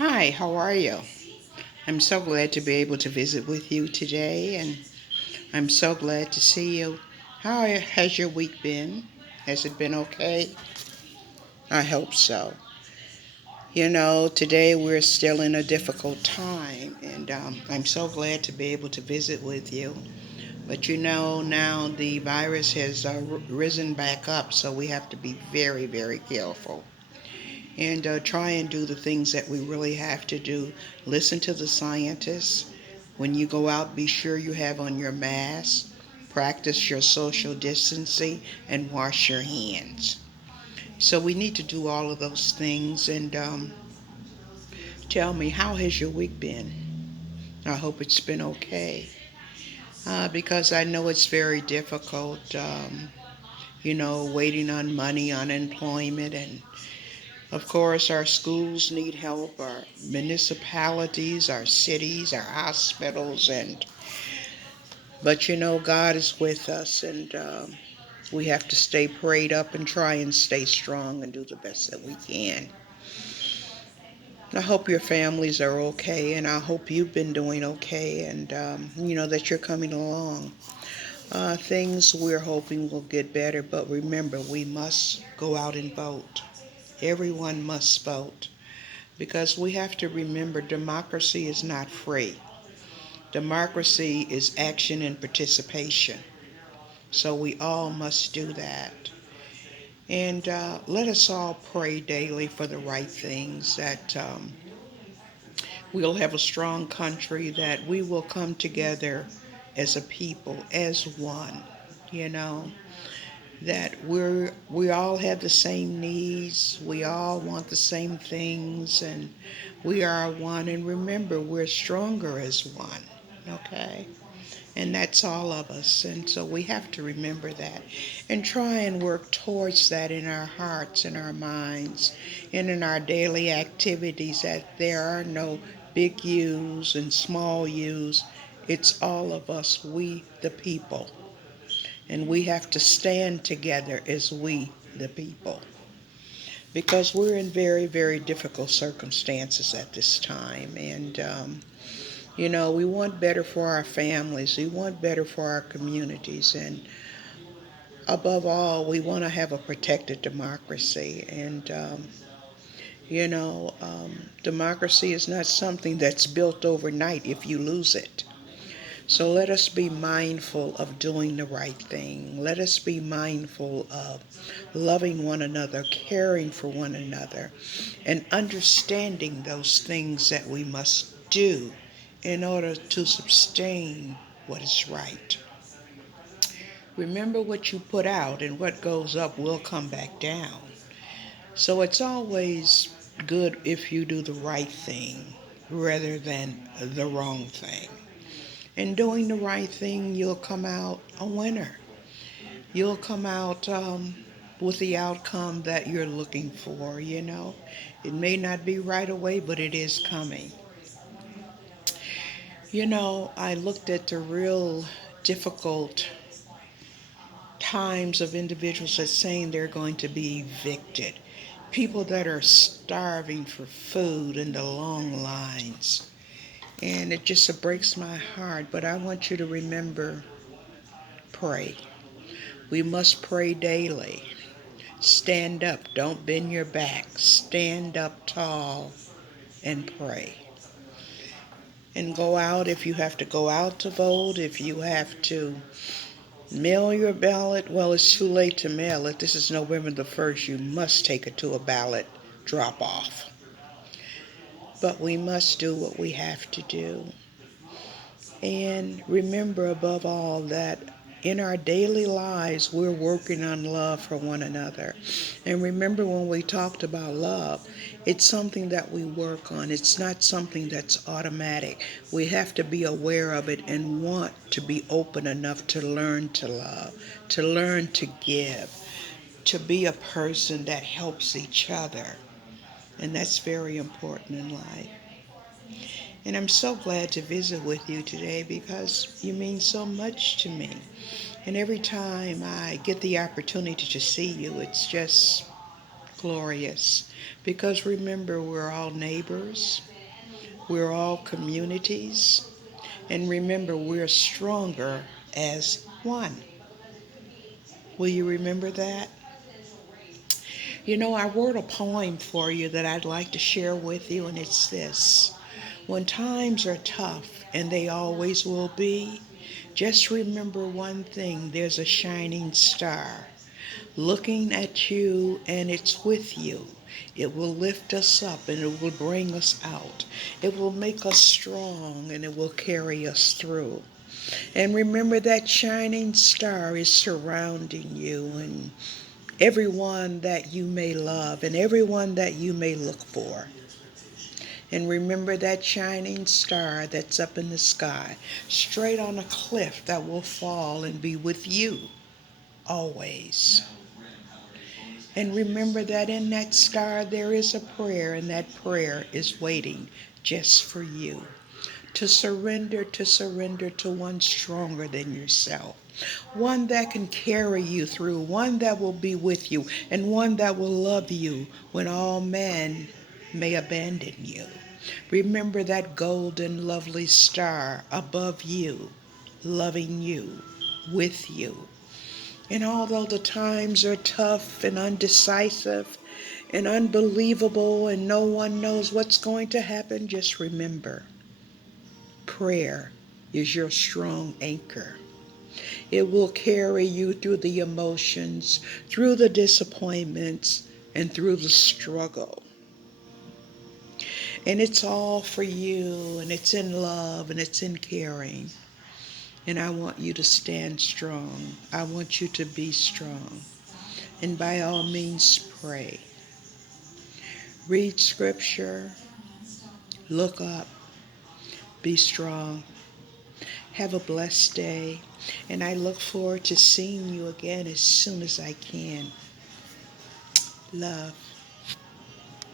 Hi, how are you? I'm so glad to be able to visit with you today, and I'm so glad to see you. How has your week been? Has it been okay? I hope so. Today we're still in a difficult time, and I'm so glad to be able to visit with you. But now the virus has risen back up, so we have to be very, very careful and try and do the things that we really have to do. Listen to the scientists. When you go out, be sure you have on your mask, practice your social distancing, and wash your hands. So we need to do all of those things. And tell me, how has your week been? I hope it's been okay. Because I know it's very difficult, waiting on money, unemployment, and of course, our schools need help, our municipalities, our cities, our hospitals, and but God is with us, and we have to stay prayed up and try and stay strong and do the best that we can. I hope your families are okay, and I hope you've been doing okay, and that you're coming along. Things we're hoping will get better, but remember, we must go out and vote. Everyone must vote because we have to remember democracy is not free. Democracy is action and participation. So we all must do that. And let us all pray daily for the right things, that we'll have a strong country, that we will come together as a people, as one, you know, that we all have the same needs, we all want the same things, and we are one. And remember, we're stronger as one, okay? And that's all of us. And so we have to remember that and try and work towards that in our hearts and our minds and in our daily activities, that there are no big U's and small U's. It's all of us, we the people. And we have to stand together as we the people, because we're in very, very difficult circumstances at this time. And we want better for our families. We want better for our communities. And above all, we want to have a protected democracy. And, democracy is not something that's built overnight if you lose it. So let us be mindful of doing the right thing. Let us be mindful of loving one another, caring for one another, and understanding those things that we must do in order to sustain what is right. Remember, what you put out and what goes up will come back down. So it's always good if you do the right thing rather than the wrong thing. In doing the right thing, you'll come out a winner. You'll come out with the outcome that you're looking for. It may not be right away, but it is coming. I looked at the real difficult times of individuals that saying they're going to be evicted. People that are starving for food in the long lines. And it just breaks my heart. But I want you to remember, pray. We must pray daily. Stand up. Don't bend your back. Stand up tall and pray. And go out if you have to go out to vote. If you have to mail your ballot, well, it's too late to mail it. This is November the 1st. You must take it to a ballot drop off. But we must do what we have to do. And remember, above all, that in our daily lives, we're working on love for one another. And remember, when we talked about love, it's something that we work on. It's not something that's automatic. We have to be aware of it and want to be open enough to learn to love, to learn to give, to be a person that helps each other. And that's very important in life. And I'm so glad to visit with you today because you mean so much to me. And every time I get the opportunity to see you, it's just glorious. Because remember, we're all neighbors, we're all communities, and remember, we're stronger as one. Will you remember that? You know, I wrote a poem for you that I'd like to share with you, and it's this. When times are tough, and they always will be, just remember one thing: there's a shining star looking at you, and it's with you. It will lift us up and it will bring us out. It will make us strong and it will carry us through. And remember that shining star is surrounding you and everyone that you may love and everyone that you may look for. And remember that shining star that's up in the sky, straight on a cliff that will fall and be with you always. And remember that in that star there is a prayer, and that prayer is waiting just for you. To surrender to one stronger than yourself. One that can carry you through, one that will be with you, and one that will love you when all men may abandon you. Remember that golden, lovely star above you, loving you, with you. And although the times are tough and undecisive and unbelievable and no one knows what's going to happen, just remember, prayer is your strong anchor. It will carry you through the emotions, through the disappointments, and through the struggle. And it's all for you, and it's in love, and it's in caring. And I want you to stand strong. I want you to be strong. And by all means, pray. Read scripture. Look up. Be strong. Have a blessed day. And I look forward to seeing you again as soon as I can. Love.